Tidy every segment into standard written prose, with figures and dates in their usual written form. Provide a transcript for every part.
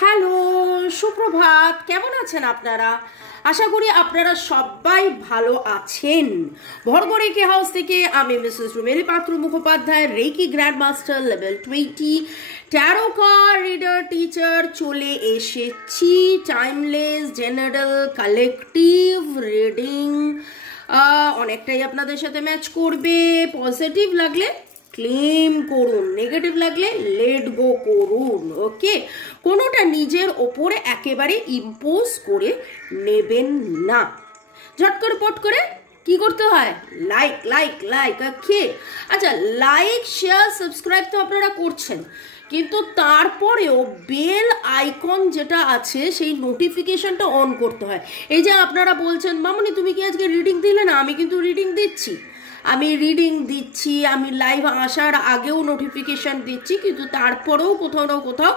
Hello, সুপ্রভাত। কেমন আছেন আপনারা? আশা করি আপনারা সবাই ভালো আছেন। ভরগড়েকি হাউস থেকে আমি Mrs Rumeli Patra Mukhopadhyay, reiki grand master level 20 tarot card reader teacher চলে এসেছি। টাইমলেস জেনারেল কালেকটিভ রিডিং অনেকটাই আপনাদের সাথে ম্যাচ করবে। পজিটিভ লাগলে ক্লেম করুন, নেগেটিভ লাগলে লেট গো করুন। ওকে, কোনোটা নিজের ওপরে একেবারে ইম্পোজ করে নেবেন না। ঝট করে পট করে কি করতে হয়? Like like like. ওকে, আচ্ছা, লাইক শেয়ার সাবস্ক্রাইব তো আপনারা করছেন, কিন্তু তারপরেও বেল আইকন যেটা আছে সেই নোটিফিকেশনটা অন করতে হয়। এই যে আপনারা বলছেন, মামনি তুমি কি আজকে রিডিং দিলে না? আমি কিন্তু রিডিং দিচ্ছি, আমি লাইভ আসার আগেও নোটিফিকেশন দিচ্ছি, কিন্তু তারপরেও কোথাও না কোথাও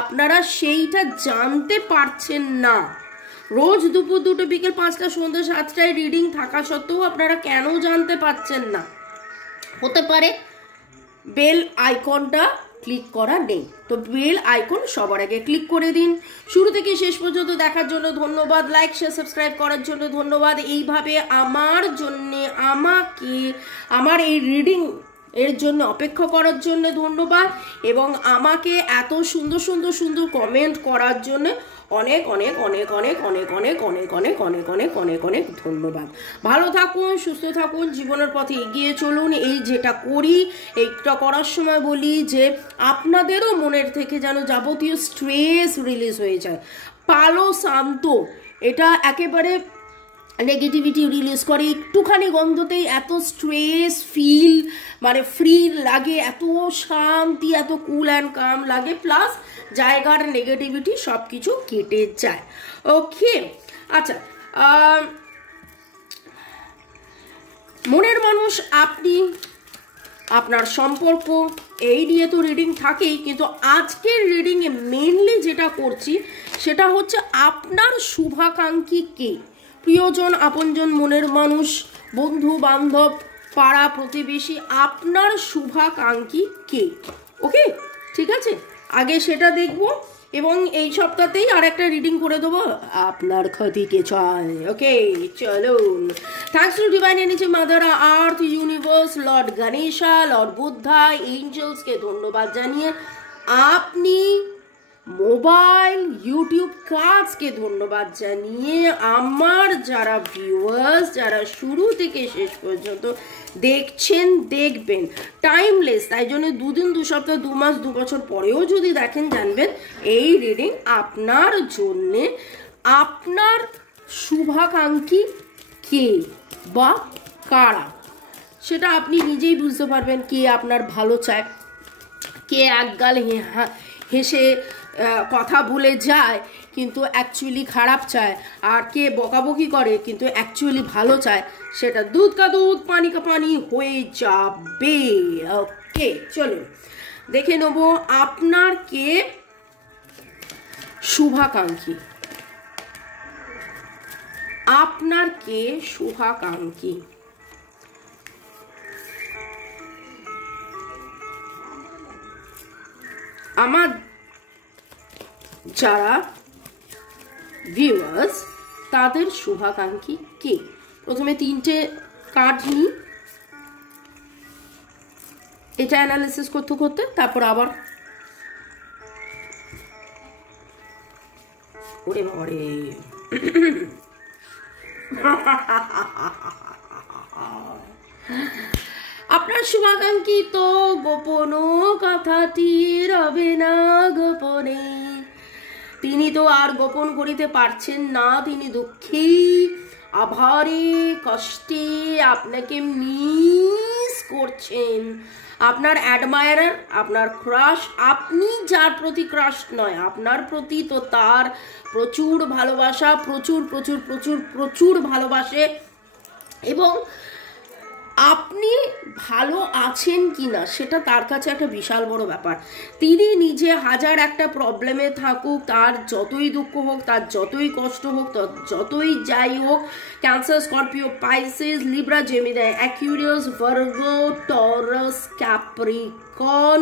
আপনারা সেইটা জানতে পারছেন না। রোজ দুপুর 2টো, বিকেল 5টা, সন্ধ্যে 7টায় রিডিং থাকা সত্ত্বেও আপনারা কেন জানতে পারছেন না? হতে পারে বেল আইকনটা ক্লিক করা নেই। তো বেল আইকন সবার আগে ক্লিক করে দিন। শুরু থেকে শেষ পর্যন্ত দেখার জন্য ধন্যবাদ, লাইক শেয়ার সাবস্ক্রাইব করার জন্য ধন্যবাদ। এইভাবে আমার এই রিডিং এর জন্য অপেক্ষা করার জন্য ধন্যবাদ, এবং আমাকে এত সুন্দর সুন্দর সুন্দর কমেন্ট করার জন্য অনেক অনেক অনেক অনেক অনেক অনেক অনেক অনেক অনেক অনেক অনেক অনেক ধন্যবাদ। ভালো থাকুন, সুস্থ থাকুন, জীবনের পথে এগিয়ে চলুন। এই যেটা করি, এইটা করার সময় বলি যে আপনাদেরও মনের থেকে যেন যাবতীয় স্ট্রেস রিলিজ হয়ে যায়। পালো শান্ত, এটা একেবারে নেগেটিভিটি রিলিজ করে। একটুখানি গন্ধতেই এত স্ট্রেস ফিল ফ্রি লাগে, এত শান্তি, এত কুল অ্যান্ড কাম লাগে, প্লাস জায়গার নেগেটিভিটি সব কিছু কেটে যায়। ওকে, আচ্ছা, মনের মানুষ আপনি, আপনার সম্পর্ক, এই নিয়ে তো রিডিং থাকেই, কিন্তু আজকের রিডিংয়ে মেনলি যেটা করছি সেটা হচ্ছে আপনার শুভাকাঙ্ক্ষী কে? প্রিয়জন, আপনজন, মনের মানুষ, বন্ধু বান্ধব, পাড়া প্রতিবেশী, আপনার শুভাকাঙ্ক্ষী কে? ওকে, ঠিক আছে, আগে সেটা দেখব, এবং এই সপ্তাহতেই আর একটা রিডিং করে দেবো আপনার ক্ষতিকে চায়। ওকে, চলুন। Thanks to divine energy, mother earth, universe, lord Ganesha, lord Buddha, এঞ্জেলসকে ধন্যবাদ জানিয়ে, আপনি মোবাইল, ইউটিউব কাজকে ধন্যবাদ জানিয়ে, আমার যারা ভিউয়ার্স, যারা শুরু থেকে শেষ পর্যন্ত দেখছেন, দেখবেন, টাইমলেস, তাই জন্য 2 দিন, 2 সপ্তাহ, 2 মাস, 2 বছর পরেও যদি দেখেন, জানবেন এই রিডিং আপনার জন্যে। আপনার শুভাকাঙ্ক্ষী কে বা কারা, সেটা আপনি নিজেই বুঝতে পারবেন। কে আপনার ভালো চায়, কে একগাল হেসে কথা ভুলে যায় কিন্তু অ্যাকচুয়ালি খারাপ চায়, আর কে বকাবকি করে কিন্তু অ্যাকচুয়ালি ভালো চায়, সেটা দুধ কা দুধ পানি কা পানি হয়ে যাবে। ওকে, চলুন দেখে নেব আপনার কে শুভাকাঙ্ক্ষী। আপনার কে শুভাকাঙ্ক্ষী? আমার যারা ভিউয়ার্স, তাদের শুভাকাঙ্ক্ষী কে? প্রথমে 3টে কার্ড নিই, এটা অ্যানালিসিস করতে করতে তারপর আবার ওরে বাবারে আপনার শুভাকাঙ্ক্ষী তো গোপন কথাটি রবে না গোপনে। তিনি তো আর গোপন করিতে পারছেন না, তিনি দুঃখে, আভারে, কষ্টে আপনাকে মিস করছেন। আপনার অ্যাডমায়ারার, আপনার ক্রাশ, আপনি যার প্রতি ক্রাশ নয়, আপনার প্রতি তো তার প্রচুর ভালোবাসা, প্রচুর প্রচুর প্রচুর প্রচুর ভালোবাসে, এবং আপনি ভালো আছেন কি না সেটা তার কাছে একটা বিশাল বড় ব্যাপার। তিনি নিজে হাজার একটা প্রবলেমে থাকুক, তার যতই দুঃখ হোক, তার যতই কষ্ট হোক, যতই যাই হোক, Cancer, Scorpio, Pisces, Libra, Gemini, Aquarius, Virgo, Taurus, Capricorn,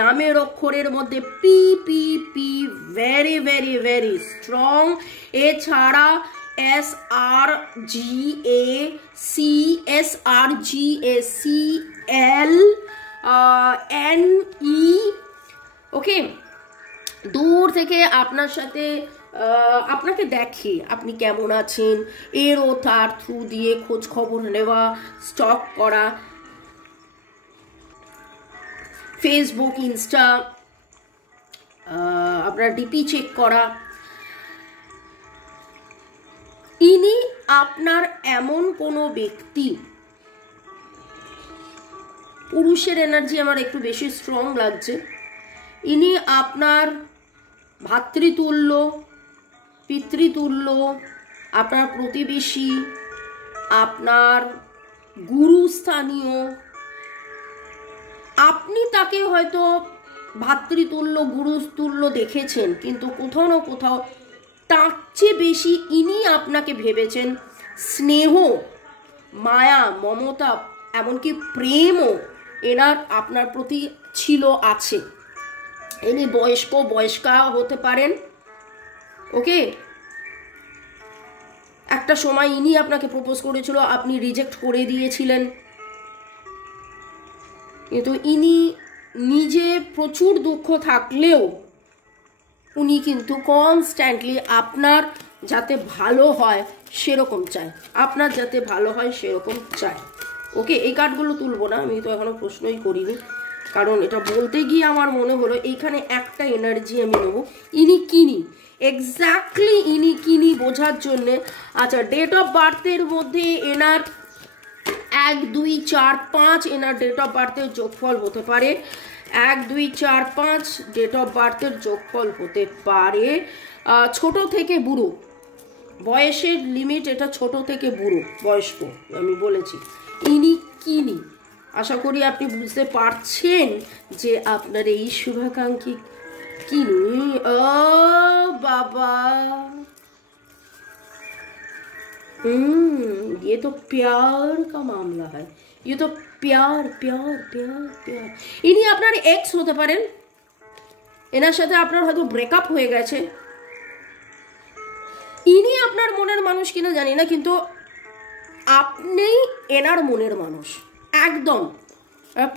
নামের অক্ষরের মধ্যে P P P, very very very very strong. এছাড়া SRGACSRGACLNE, ওকে, দূর থেকে আপনার সাথে আপনাকে দেখে আপনি কেমন আছেন এরও তার থ্রু দিয়ে খোঁজ খবর নেওয়া, স্টক করা, ফেসবুক, ইনস্টা, আপনার ডিপি চেক করা। ইনি আপনার এমন কোনো ব্যক্তি, পুরুষের এনার্জি আমার একটু বেশি স্ট্রং লাগছে, ইনি আপনার ভাতৃতুল্য, পিতৃতুল্য, আপনার প্রতিবেশী, আপনার গুরুস্থানীয়। আপনি তাকে হয়তো ভাতৃতুল্য, গুরুতুল্য দেখেছেন, কিন্তু কোথাও না কোথাও তার চেয়ে বেশি ইনি আপনাকে ভেবেছেন। স্নেহ, মায়া, মমতা, এমনকি প্রেমও এনার আপনার প্রতি ছিল, আছে। ইনি বয়স্কা হতে পারেন, ওকে। একটা সময় ইনি আপনাকে প্রপোজ করেছিল, আপনি রিজেক্ট করে দিয়েছিলেন, কিন্তু ইনি নিজে প্রচুর দুঃখ থাকলেও উনি কিন্তু কনস্ট্যান্টলি আপনার যাতে ভালো হয় সেরকম চায়, আপনার যাতে ভালো হয় সেরকম চায়, ওকে। এই কার্ডগুলো তুলবো না, আমি তো এখনো প্রশ্নই করিনি, কারণ এটা বলতে গিয়ে আমার মনে হলো এইখানে একটা এনার্জি আমি নেবো। ইনি কিনি, এক্স্যাক্টলি ইনি কিনি বোঝার জন্যে, আচ্ছা, ডেট অফ বার্থের মধ্যে এনার 1, 2, 4, 5 এনার ডেট অফ বার্থের যোগফল হতে পারে। 1, 2, 4, 5 ডেট অফ বার্থের যোগফল হতে পারে। ছোট থেকে বুড়ো, বয়সের লিমিট এটা ছোট থেকে বুড়ো, বয়স্ক আমি বলেছি। ইনি কিনি, আশা করি আপনি বুঝতে পারছেন যে আপনার এই শুভাকাঙ্ক্ষী কিনি। ও বাবা, ये तो प्यार का मामला है, ये तो प्यार प्यार प्यार प्यार। ইনি আপনার এক্স হতে পারেন, এনার সাথে আপনার হয়তো ব্রেকআপ হয়ে গেছে। ইনি আপনার মনের মানুষ কিনা জানি না, কিন্তু আপনি এনার মনের মানুষ একদম।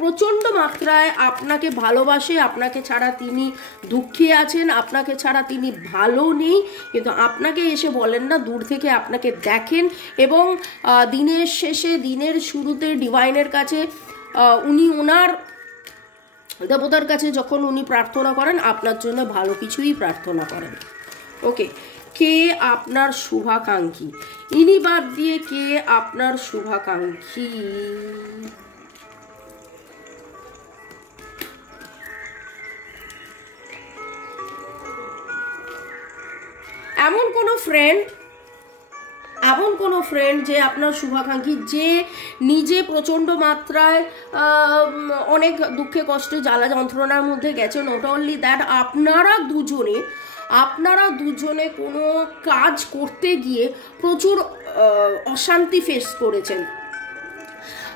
প্রচণ্ড মাত্রায় আপনাকে ভালোবাসে, আপনাকে ছাড়া তিনি দুঃখে আছেন, আপনাকে ছাড়া তিনি ভালো নেই, কিন্তু আপনাকে এসে বলেন না, দূর থেকে আপনাকে দেখেন। এবং দিনের শেষে, দিনের শুরুতে ডিভাইনের কাছে উনি ওনার দেবতার কাছে যখন উনি প্রার্থনা করেন, আপনার জন্য ভালো কিছুই প্রার্থনা করেন, ওকে। কে আপনার শুভাকাঙ্ক্ষী? ইনি বাদ দিয়ে কে আপনার শুভাকাঙ্ক্ষী? এমন কোনো ফ্রেন্ড যে আপনার শুভাকাঙ্ক্ষী, যে নিজে প্রচণ্ড মাত্রায় অনেক দুঃখে কষ্টে জ্বালা যন্ত্রণার মধ্যে গেছে। নট অনলি দ্যাট, আপনারা দুজনে কোনো কাজ করতে গিয়ে প্রচুর অশান্তি ফেস করেছেন।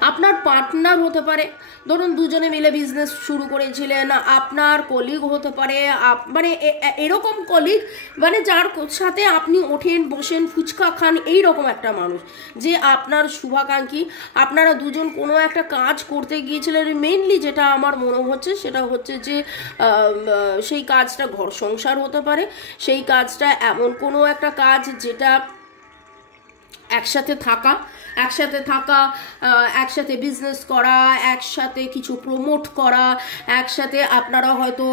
আপনার পার্টনার হতে পারে, ধরুন দুজনে মিলে বিজনেস শুরু করেছিলেন, আপনার কলিগ হতে পারে, মানে এরকম কলিগ মানে যার সাথে আপনি ওঠেন বসেন ফুচকা খান, এই রকম একটা মানুষ যে আপনার শুভাকাঙ্ক্ষী। আপনারা দুজন কোনো একটা কাজ করতে গিয়েছিলেন, মেইনলি যেটা আমার মনে হচ্ছে সেটা হচ্ছে যে সেই কাজটা ঘর সংসার হতে পারে, সেই কাজটা এমন কোনো একটা কাজ যেটা একসাথে থাকা, একসাথে বিজনেস করা, একসাথে কিছু প্রমোট করা, একসাথে আপনারা হয়তো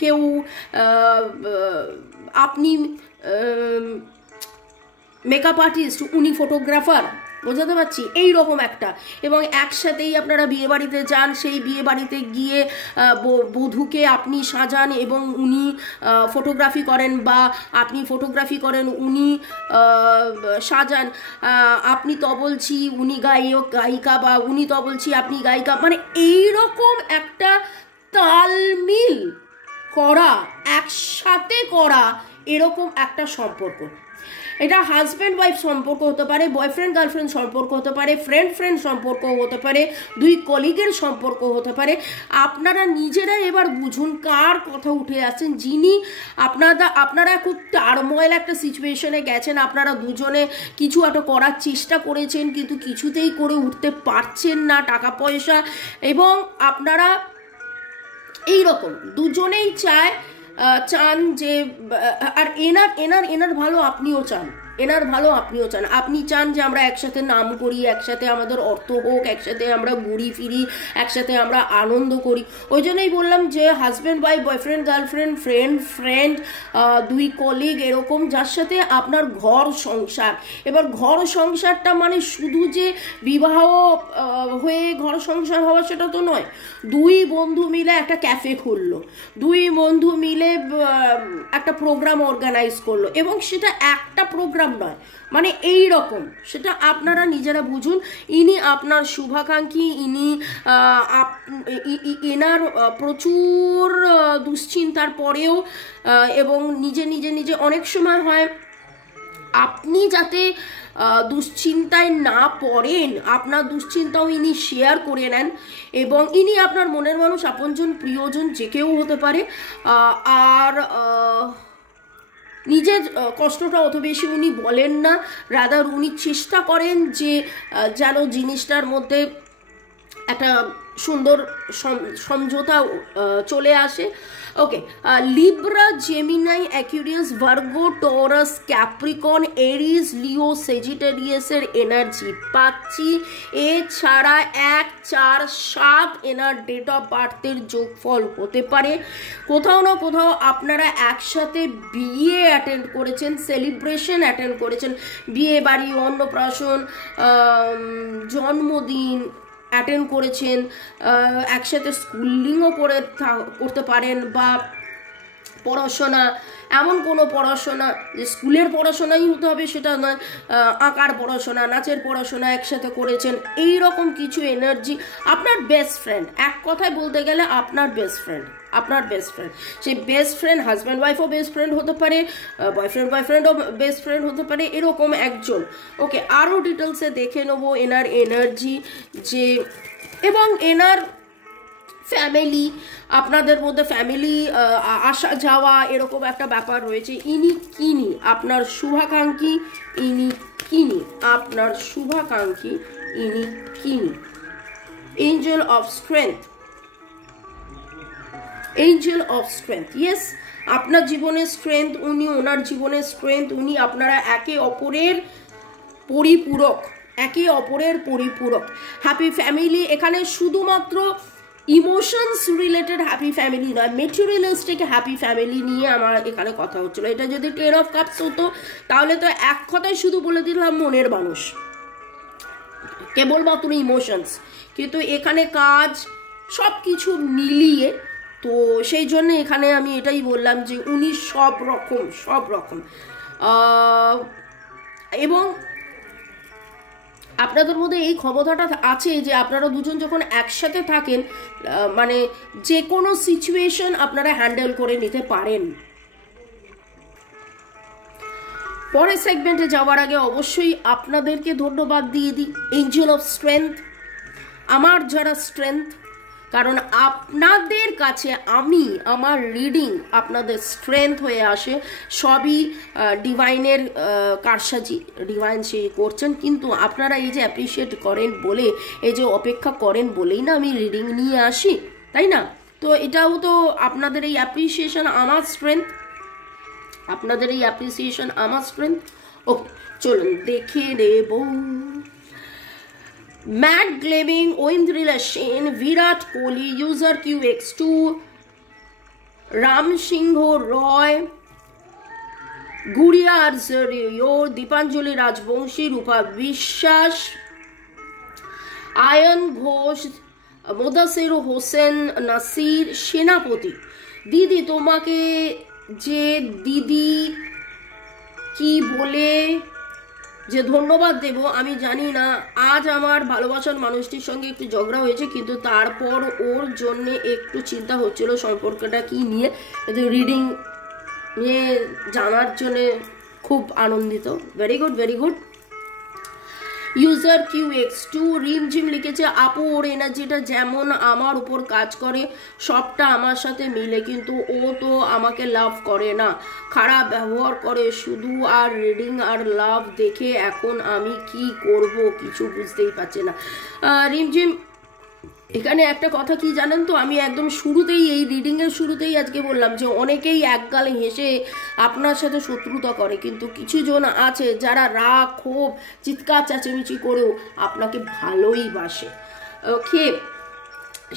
কেউ আপনি মেকআপ আর্টিস্ট, উনি ফটোগ্রাফার, বোঝাতে পারছি, এই রকম একটা। এবং একসাথেই আপনারা বিয়ে বাড়িতে যান, সেই বিয়ে বাড়িতে গিয়ে বধূকে আপনি সাজান এবং উনি ফটোগ্রাফি করেন, বা আপনি ফটোগ্রাফি করেন, উনি সাজান। আপনি তবলছি, উনি গায়িকা, বা উনি তবলছি, আপনি গায়িকা, মানে এই রকম একটা তালমিল করা, একসাথে করা এরকম একটা সম্পর্ক। এটা হাজব্যান্ড ওয়াইফ সম্পর্ক হতে পারে, বয়ফ্রেন্ড গার্লফ্রেন্ড সম্পর্ক হতে পারে, ফ্রেন্ড ফ্রেন্ড সম্পর্ক হতে পারে, দুই কলিগের সম্পর্ক হতে পারে। আপনারা নিজেরা এবার বুঝুন কার কথা উঠে আসছেন, যিনি আপনারা খুব টার্মোয়েল একটা সিচুয়েশনে গেছেন, আপনারা দুজনে কিছু একটা করার চেষ্টা করেছেন কিন্তু কিছুতেই করে উঠতে পারছেন না, টাকা পয়সা, এবং আপনারা এইরকম দুজনেই চান যে, আর এনার ভালো আপনিও চান, আপনি চান যে আমরা একসাথে নাম করি, একসাথে আমাদের অর্থ হোক, একসাথে আমরা ঘুরি ফিরি, একসাথে আমরা আনন্দ করি। ওই জন্যই বললাম যে husband wife, boyfriend girlfriend, friend, দুই কলিগ, এরকম যার সাথে আপনার ঘর সংসার। এবার ঘর সংসারটা মানে শুধু যে বিবাহ হয়ে ঘর সংসার হওয়া সেটা তো নয়। দুই বন্ধু মিলে একটা ক্যাফে খুললো, দুই বন্ধু মিলে একটা প্রোগ্রাম অর্গানাইজ করলো, এবং সেটা একটা প্রোগ্রাম নয়, মানে এই রকম, সেটা আপনারা নিজেরা বুঝুন। ইনি আপনার শুভাকাঙ্ক্ষী, এনার প্রচুর দুশ্চিন্তার পরেও এবং নিজে অনেক সময় হয় আপনি যাতে দুশ্চিন্তায় না পড়েন, আপনার দুশ্চিন্তাও ইনি শেয়ার করে নেন, এবং ইনি আপনার মনের মানুষ, আপনজন, প্রিয়জন, যে কেউ হতে পারে। আর নিজের কষ্টটা অত বেশি উনি বলেন না, রাদার উনি চেষ্টা করেন যে যেন জিনিসটার মধ্যে একটা সুন্দর সমঝোতা চলে আসে। Okay, Libra, Gemini, Aquarius, Virgo, Taurus, Capricorn, Aries, Leo, সেজিটেরিয়াসের এনার্জি পাচ্ছি। এছাড়া 1, 4, 7 এনার ডেট অফ বার্থের যোগফল হতে পারে। কোথাও না কোথাও আপনারা একসাথে বিয়ে অ্যাটেন্ড করেছেন, সেলিব্রেশন অ্যাটেন্ড করেছেন, বিয়ে বাড়ি, অন্নপ্রাশন, জন্মদিন অ্যাটেন্ড করেছেন, একসাথে স্কুলিংও করতে পারেন, বা পড়াশোনা, এমন কোনো পড়াশোনা যে স্কুলের পড়াশোনাই হতে হবে সেটা নয়, আঁকার পড়াশোনা, নাচের পড়াশোনা একসাথে করেছেন, এই রকম কিছু এনার্জি। আপনার বেস্ট ফ্রেন্ড, এক কথায় বলতে গেলে আপনার বেস্ট ফ্রেন্ড, সেই বেস্ট ফ্রেন্ড হাজব্যান্ড ওয়াইফও বেস্ট ফ্রেন্ড হতে পারে, বয়ফ্রেন্ডও বেস্ট ফ্রেন্ড হতে পারে, এরকম একজন। ওকে, আরও ডিটেলসে দেখে নেবো এনার এনার্জি, যে এবং এনার ফ্যামিলি, আপনাদের মধ্যে ফ্যামিলি আসা যাওয়া এরকম একটা ব্যাপার রয়েছে। ইনি কিনি আপনার শুভাকাঙ্ক্ষী, এঞ্জেল অফ স্ট্রেংথ, ইয়েস, আপনার জীবনের স্ট্রেংথ উনি, ওনার জীবনের স্ট্রেংথ উনি, আপনারা একে অপরের পরিপূরক। হ্যাপি ফ্যামিলি, এখানে শুধুমাত্র ইমোশনস রিলেটেড হ্যাপি ফ্যামিলি নয়, মেটেরিয়ালিস্টিক হ্যাপি ফ্যামিলি নিয়ে আমার এখানে কথা হচ্ছিল। এটা যদি 10 অফ কাপস হতো তাহলে তো এক কথায় শুধু বলে দিলাম মনের মানুষ, কেবলমাত্র ইমোশনস, কিন্তু এখানে কাজ সব কিছু মিলিয়ে, তো সেই জন্য এখানে আমি এটাই বললাম যে উনি সব রকম এবং আপনাদের মধ্যে এই ক্ষমতাটা আছে যে আপনারা দুজন যখন একসাথে থাকেন, মানে যে কোনো সিচুয়েশন আপনারা হ্যান্ডেল করে নিতে পারেন। পরের সেগমেন্টে যাওয়ার আগে অবশ্যই আপনাদেরকে ধন্যবাদ দিয়ে দিই, এঞ্জেল অফ স্ট্রেংথ, আমার যারা স্ট্রেংথ, কারণ আপনাদের কাছে আমার রিডিং আপনাদের স্ট্রেংথ হয়ে আসে, সবই ডিভাইনের কারসাজি, ডিভাইন সে করছেন, কিন্তু আপনারা এই যে অ্যাপ্রিসিয়েট করেন বলে, এই যে অপেক্ষা করেন বলেই না আমি রিডিং নিয়ে আসি, তাই না? তো এটাও তো আপনাদের এই অ্যাপ্রিসিয়েশন আমার স্ট্রেংথ, ওকে, চলুন দেখে নেব। Mat গ্লেভিং, Aindrila Sen, Virat Kohli, user QX2, Ram সিংহ রয়, গুড়িয়া আর্য, দীপাঞ্জলি রাজবংশী, রূপা বিশ্বাস, আয়ন ঘোষ, মোদাসির হোসেন, নাসির সেনাপতি। দিদি তোমাকে যে দিদি কি বলে যে ধন্যবাদ দেব আমি জানি না। আজ আমার ভালোবাসার মানুষটির সঙ্গে একটু ঝগড়া হয়েছে, কিন্তু তারপর ওর জন্য একটু চিন্তা হচ্ছিল সম্পর্কটা কি নিয়ে। রিডিং নিয়ে জানার জন্য খুব আনন্দিত। Very good, very good. User QX2 রিমঝিম লিখেছে, আপু ওর এনার্জিটা যেমন আমার উপর কাজ করে সবটা আমার সাথে মিলে, কিন্তু ও তো আমাকে লাভ করে না, খারাপ ব্যবহার করে শুধু। আর রিডিং আর লাভ দেখে এখন আমি কি করব কিছু বুঝতেই পারছি না। রিমঝিম, এখানে একটা কথা কি জানেন তো, আমি একদম শুরুতেই এই রিডিংয়ের শুরুতেই আজকে বললাম যে অনেকেই একগালে হেসে আপনার সাথে শত্রুতা করে, কিন্তু কিছু জন আছে যারা রাগ ক্ষোভ চিৎকার চেঁচামেচি করেও আপনাকে ভালোই বাসে। ওকে,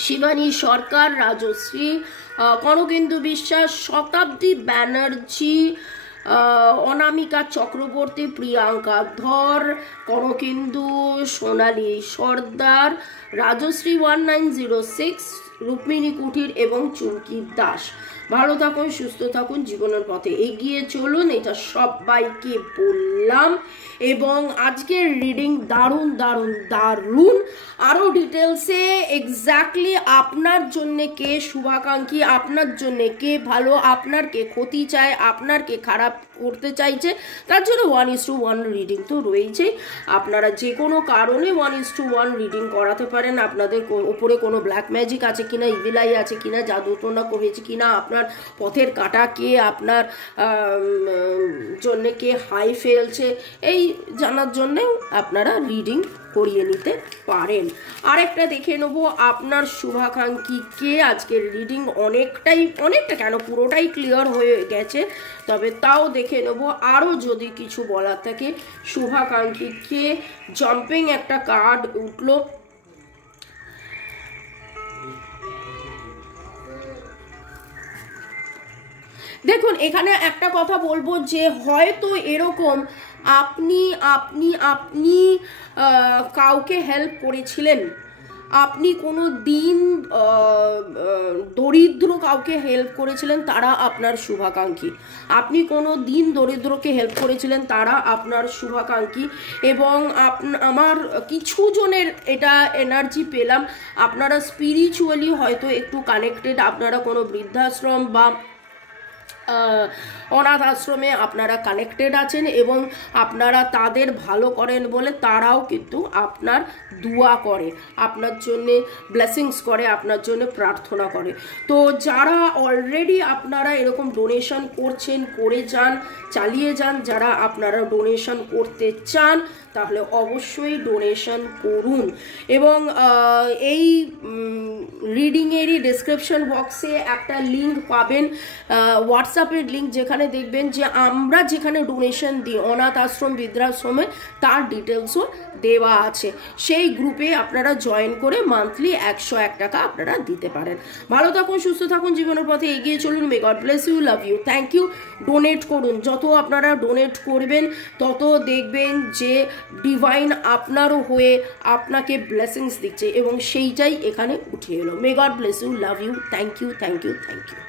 শিবানী সরকার, রাজশ্রী, কনকেন্দু বিশ্বাস, শতাব্দী ব্যানার্জি, অনামিকা চক্রবর্তী, প্রিয়াঙ্কা ধর, কনকেন্দু, সোনালী সর্দার, রাজশ্রী 1906, রুক্মিণী কুঠির এবং চুমকি দাস। ভালো থাকুন, সুস্থ থাকুন, জীবনের পথে এগিয়ে চলুন, এটা সবাইকে বললাম। এবং আজকের রিডিং দারুণ দারুণ দারুণ। আরও ডিটেলসে এক্স্যাক্টলি আপনার জন্যে কে শুভাকাঙ্ক্ষী, আপনার জন্যে কে ভালো, আপনার কে ক্ষতি চায়, আপনার কে খারাপ করতে চাইছে, তার জন্য 1:1 রিডিং তো রয়েছেই। আপনারা যে কোনো কারণে 1:1 রিডিং করাতে পারেন। আপনাদের উপরে কোনো ব্ল্যাক ম্যাজিক আছে কিনা, ইভিলাই আছে কিনা, জাদুটোনা করেছে কিনা, আপনার পথের কাঁটা কে, আপনার জন্যে কে হাই ফেলছে, এই জানার জন্যে আপনারা রিডিং করিয়ে নিতে পারেন। আরেকটা দেখে নেবো আপনার শুভাকাঙ্ক্ষী কে। আজকের রিডিং অনেকটা কেন পুরোটাই ক্লিয়ার হয়ে গেছে, তবে তাও দেখে নেবো আরও যদি কিছু বলার থাকে। শুভাকাঙ্ক্ষী কে, জাম্পিং একটা কার্ড উঠলো। দেখুন, এখানে একটা কথা বলবো যে হয়তো এরকম আপনি আপনি আপনি কাউকে হেল্প করেছিলেন, আপনি কোনো দিন দরিদ্র কাউকে হেল্প করেছিলেন, তারা আপনার শুভাকাঙ্ক্ষী। আপনি কোনো দিন দরিদ্রকে হেল্প করেছিলেন, তারা আপনার শুভাকাঙ্ক্ষী। এবং আমার কিছু জনের এটা এনার্জি পেলাম, আপনারা স্পিরিচুয়ালি হয়তো একটু কানেক্টেড, আপনারা কোনো বৃদ্ধাশ্রম বা অনাথ আশ্রমে আপনারা কানেক্টেড আছেন এবং আপনারা তাদের ভালো করেন বলে তারাও কিন্তু আপনার দোয়া করে, আপনার জন্যে ব্লেসিংস করে, আপনার জন্য প্রার্থনা করে। তো যারা অলরেডি আপনারা এরকম ডোনেশন করছেন, করে যান, চালিয়ে যান। যারা আপনারা ডোনেশন করতে চান তাহলে অবশ্যই ডোনেশন করুন। এবং এই রিডিংয়েরই ডেসক্রিপশন বক্সে একটা লিঙ্ক পাবেন, হোয়াটসঅ্যাপের লিঙ্ক, যেখানে দেখবেন যে আমরা যেখানে ডোনেশন দিই অনাথ আশ্রম বৃদ্ধাশ্রমে, তার ডিটেলসও দেওয়া আছে। সেই গ্রুপে আপনারা জয়েন করে মান্থলি 101 টাকা আপনারা দিতে পারেন। ভালো থাকুন, সুস্থ থাকুন, জীবনের পথে এগিয়ে চলুন। May God bless you, love you, thank you. Donate করুন, যত আপনারা ডোনেট করবেন তত দেখবেন যে ডিভাইন আপনারও হয়ে আপনাকে ব্লেসিংস দিচ্ছে এবং সেইটাই এখানে উঠে এলো। May God bless you, love you, thank you, thank you, thank you.